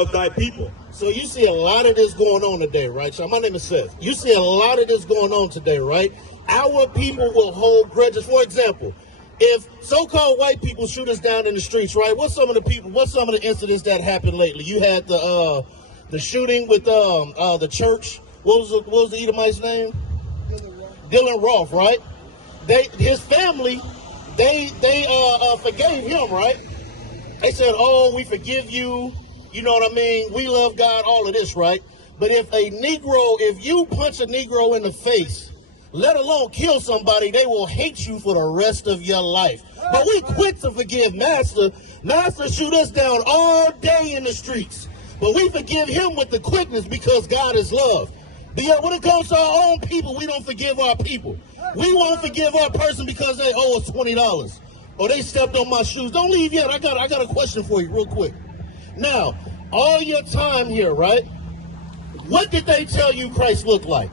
of thy people. So you see a lot of this going on today, right? So my name is Seth. You see a lot of this going on today, right? Our people will hold grudges. For example, if so-called white people shoot us down in the streets, right? What's some of the incidents that happened lately? You had the shooting with the church. What was the Edomite's name? Dylan Roth, right? His family, they forgave him, right? They said, "Oh, we forgive you. You know what I mean? We love God, all of this, right?" But if you punch a Negro in the face, let alone kill somebody, they will hate you for the rest of your life. But we quick to forgive Master. Master shoot us down all day in the streets. But we forgive him with the quickness because God is love. But yet when it comes to our own people, we don't forgive our people. We won't forgive our person because they owe us $20. Or they stepped on my shoes. Don't leave yet. I got a question for you real quick. Now, all your time here, right? What did they tell you Christ looked like?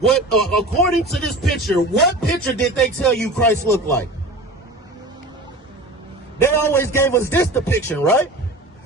What, according to this picture, what picture did they tell you Christ looked like? They always gave us this depiction, right?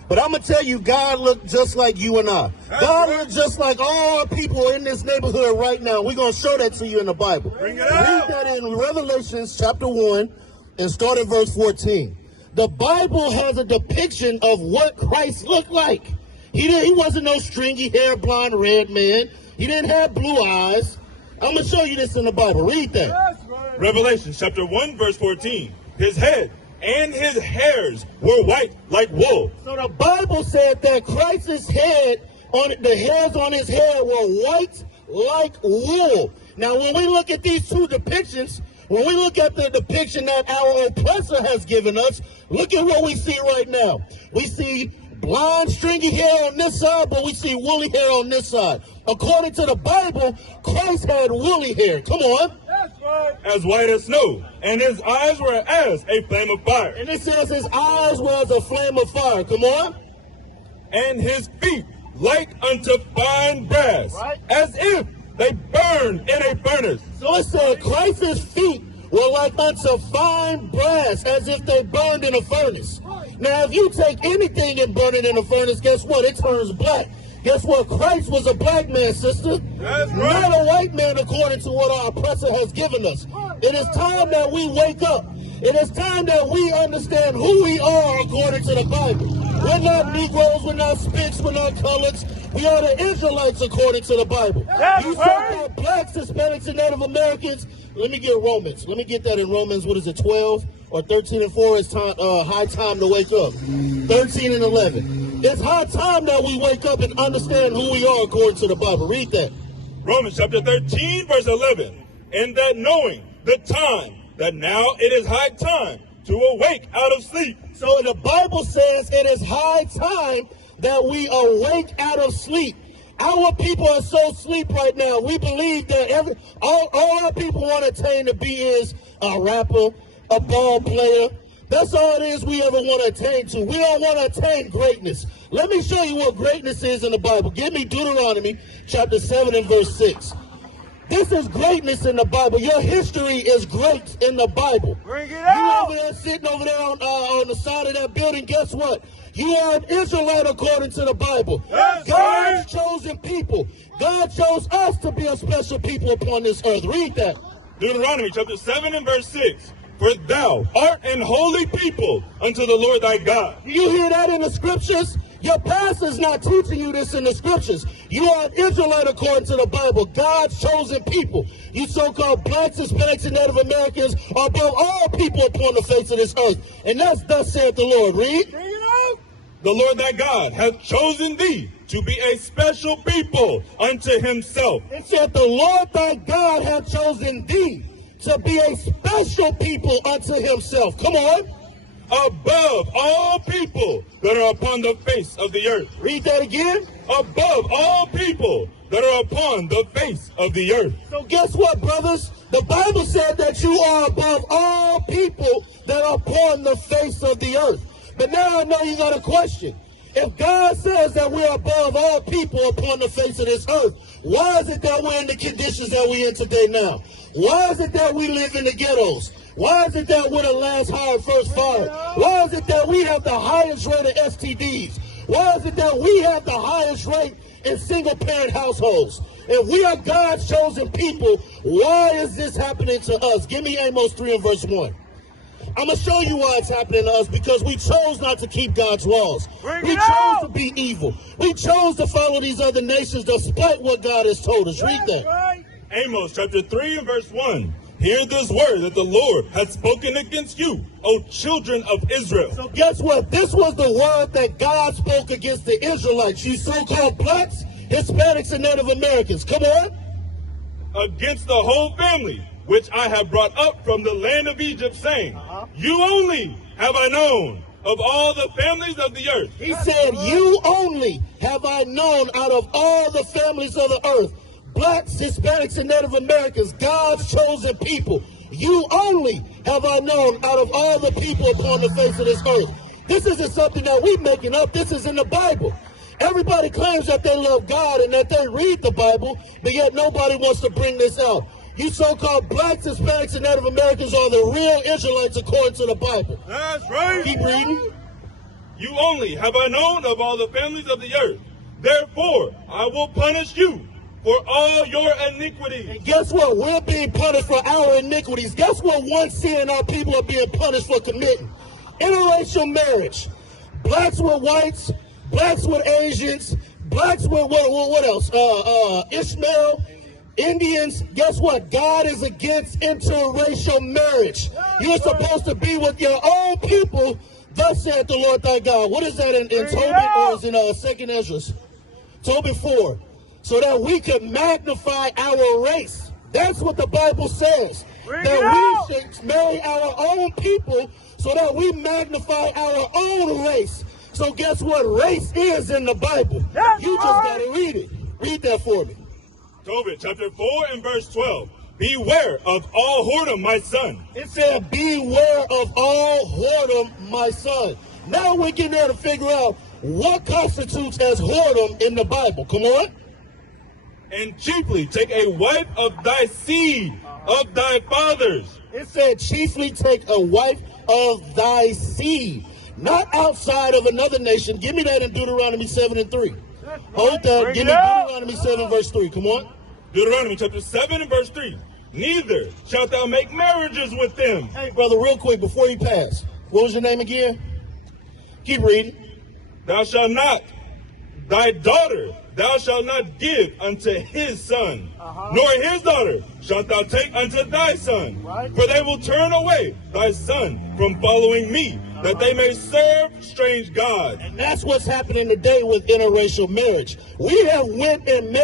But I'm going to tell you, God looked just like you and I. God looked just like all people in this neighborhood right now. We're going to show that to you in the Bible. Bring it out. Read that in Revelations chapter 1 and start at verse 14. The Bible has a depiction of what Christ looked like. He wasn't no stringy hair, blonde, red man. He didn't have blue eyes. I'm going to show you this in the Bible. Read that. Revelation chapter 1 verse 14. His head and his hairs were white like wool. So the Bible said that Christ's head, the hairs on his head were white like wool. Now, when we look at these two depictions, when we look at the depiction that our oppressor has given us, look at what we see right now. We see blonde, stringy hair on this side, but we see woolly hair on this side. According to the Bible, Christ had woolly hair. Come on. As white as snow, and his eyes were as a flame of fire. And it says his eyes were as a flame of fire. Come on. And his feet like unto fine brass, right, as if they burned in a furnace. So it said Christ's feet were like unto fine brass, as if they burned in a furnace. Now, if you take anything and burn it in a furnace, guess what? It turns black. Guess what? Christ was a black man, sister. That's right. Not a white man, according to what our oppressor has given us. It is time that we wake up. It is time that we understand who we are according to the Bible. We're not Negroes, we're not Spits, we're not Coloreds. We are the Israelites according to the Bible. That's you so-called blacks, Hispanics, and Native Americans. Let me get Romans. Let me get that in Romans. What is it, 12 or 13 and 4? It's time, high time to wake up. 13 and 11. It's high time that we wake up and understand who we are according to the Bible. Read that. Romans chapter 13 verse 11. And that knowing the time, that now it is high time to awake out of sleep. So the Bible says it is high time that we awake out of sleep. Our people are so asleep right now. We believe that all our people want to attain to be is a rapper, a ball player. That's all it is we ever want to attain to. We don't want to attain greatness. Let me show you what greatness is in the Bible. Give me Deuteronomy chapter 7 and verse 6. This is greatness in the Bible. Your history is great in the Bible. Bring it out. You over there sitting over there on the side of that building, guess what? You are an Israelite according to the Bible. That's God's chosen people. God chose us to be a special people upon this earth. Read that. Deuteronomy chapter 7 and verse 6. For thou art an holy people unto the Lord thy God. Do you hear that in the scriptures? Your pastor's not teaching you this in the scriptures. You are an Israelite according to the Bible. God's chosen people. You so-called blacks, Hispanics, and Native Americans are above all people upon the face of this earth. And that's thus saith the Lord. Read. The Lord thy God hath chosen thee to be a special people unto himself. It said the Lord thy God hath chosen thee to be a special people unto himself. Come on. Above all people that are upon the face of the earth. Read that again. Above all people that are upon the face of the earth. So guess what, brothers? The Bible said that you are above all people that are upon the face of the earth. But now I know you got a question. If God says that we're above all people upon the face of this earth, why is it that we're in the conditions that we're in today now? Why is it that we live in the ghettos? Why is it that we're the last hired, first fired? Why is it that we have the highest rate of STDs? Why is it that we have the highest rate in single-parent households? If we are God's chosen people, why is this happening to us? Give me Amos 3 and verse 1. I'm going to show you why it's happening to us, because we chose not to keep God's laws. We chose to be evil. We chose to follow these other nations despite what God has told us. Read that. Amos chapter 3 and verse 1. Hear this word that the Lord has spoken against you, O children of Israel. So guess what? This was the word that God spoke against the Israelites, you so-called blacks, Hispanics, and Native Americans. Come on. Against the whole family, which I have brought up from the land of Egypt, saying, you only have I known of all the families of the earth. He said, you only have I known out of all the families of the earth. Blacks, Hispanics, and Native Americans, God's chosen people. You only have I known out of all the people upon the face of this earth. This isn't something that we're making up. This is in the Bible. Everybody claims that they love God and that they read the Bible, but yet nobody wants to bring this out. You so-called blacks, Hispanics, and Native Americans are the real Israelites according to the Bible. That's right. Keep reading. You only have I known of all the families of the earth. Therefore, I will punish you for all your iniquities. And guess what? We're being punished for our iniquities. Guess what one sin our people are being punished for committing? Interracial marriage. Blacks with whites, blacks with Asians, blacks with what else? Ishmael, Indians. Guess what? God is against interracial marriage. You're supposed to be with your own people, thus saith the Lord thy God. What is that in Tobit, or is in 2nd Ezra? Tobit 4. So that we could magnify our race. That's what the Bible says. That we should marry our own people so that we magnify our own race. So guess what race is in the Bible? You just got to read it. Read that for me. Tobit chapter 4 and verse 12. Beware of all whoredom, my son. It said, beware of all whoredom, my son. Now we're getting there to figure out what constitutes as whoredom in the Bible. Come on. And chiefly take a wife of thy seed, of thy fathers. It said chiefly take a wife of thy seed, not outside of another nation. Give me that in Deuteronomy 7 and 3. Hold that. Give me Deuteronomy 7 verse 3. Come on. Deuteronomy chapter 7 and verse 3. Neither shalt thou make marriages with them. Hey, brother, real quick before you pass. What was your name again? Keep reading. Thou shalt not, thy daughter, thou shalt not give unto his son, nor his daughter shalt thou take unto thy son. For they will turn away thy son from following me, that they may serve strange gods. And that's what's happening today with interracial marriage. We have went and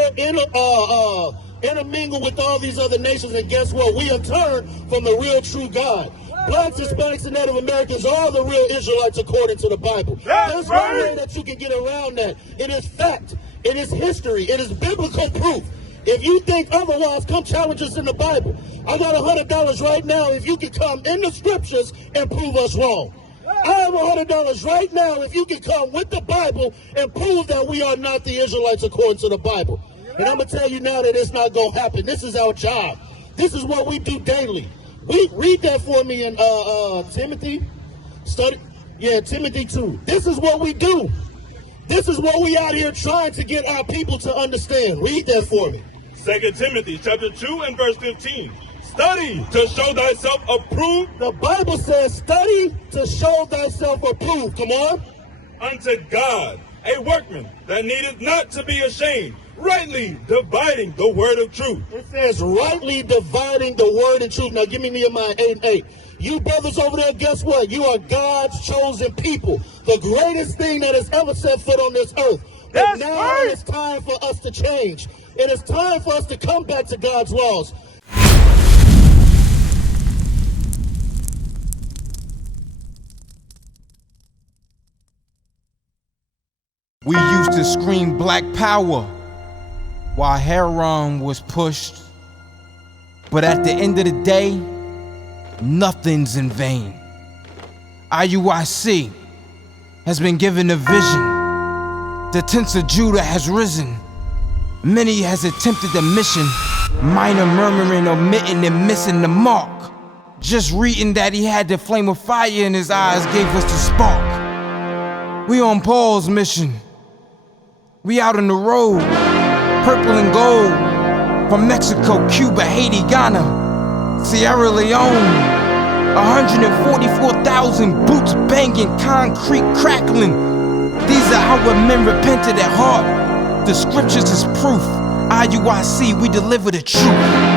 intermingled with all these other nations, and guess what? We have turned from the real true God. Blacks, Hispanics, and Native Americans are the real Israelites according to the Bible. There's no way that you can get around that. It is fact. It is history. It is biblical proof. If you think otherwise, come challenge us in the Bible. I got $100 right now if you can come in the scriptures and prove us wrong. I have $100 right now if you can come with the Bible and prove that we are not the Israelites according to the Bible. And I'm going to tell you now that it's not going to happen. This is our job. This is what we do daily. Read that for me in Timothy. Timothy 2. This is what we do. This is what we out here trying to get our people to understand. Read that for me. 2 Timothy chapter 2 and verse 15. Study to show thyself approved. The Bible says study to show thyself approved. Come on. Unto God, a workman that needeth not to be ashamed, rightly dividing the word of truth. It says rightly dividing the word of truth. Now give me Nehemiah 8 and 8. You brothers over there, guess what? You are God's chosen people. The greatest thing that has ever set foot on this earth. But now it is time for us to change. It is time for us to come back to God's laws. We used to scream black power while heroin was pushed. But at the end of the day, nothing's in vain. IUIC has been given a vision. The tents of Judah has risen. Many has attempted the mission, minor murmuring, omitting, and missing the mark. Just reading that he had the flame of fire in his eyes gave us the spark. We on Paul's mission. We out on the road, purple and gold, from Mexico, Cuba, Haiti, Ghana, Sierra Leone. 144,000 boots banging, concrete crackling. These are our men repented at heart. The scriptures is proof. IUIC, we deliver the truth.